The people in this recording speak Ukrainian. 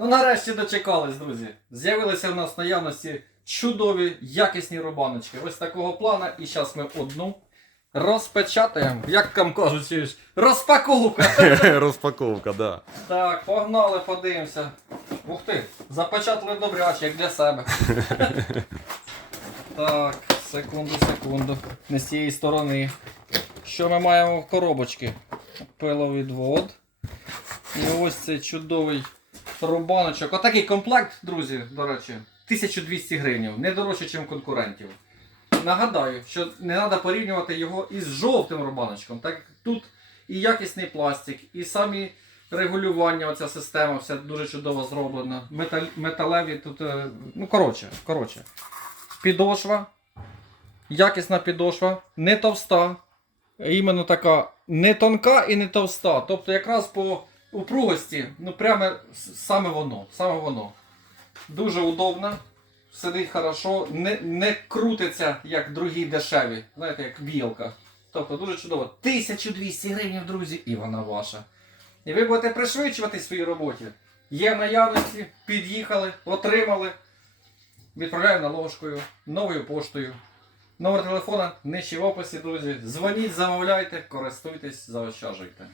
Ну нарешті дочекались, друзі. З'явилися в нас в наявності чудові, якісні рубаночки. Ось такого плана. І зараз ми одну розпечатаємо. Як там кажуть, розпаковка. Розпаковка, да. Так, погнали, подивимося. Ух ти, запечатали добряче, як для себе. так, секунду, секунду. Не з цієї сторони. Що ми маємо в коробочці? Пиловідвод. І ось цей чудовий рубаночок. Отакий комплект, друзі, до речі, 1200 гривень. Не дорожче, ніж конкурентів. Нагадаю, що не треба порівнювати його із жовтим рубаночком. Так як тут і якісний пластик, і самі регулювання, оця система, все дуже чудово зроблена. Метал, металеві тут. е, Ну, коротше, коротше. Підошва. Якісна підошва, не товста. Іменно така не тонка і не товста. Тобто якраз по упругості, ну прямо саме воно. Саме воно. Дуже удобно. Сидить хорошо, не, не крутиться, як другі дешеві. Знаєте, як білка. Тобто дуже чудово. 1200 гривень, друзі, і вона ваша. І ви будете пришвидшувати своїй роботі. Є наявності, під'їхали, отримали. Відправляємо наложкою, новою поштою. Номер телефона нижче в описі, друзі. Дзвоніть, замовляйте, користуйтесь, заощаджуйте.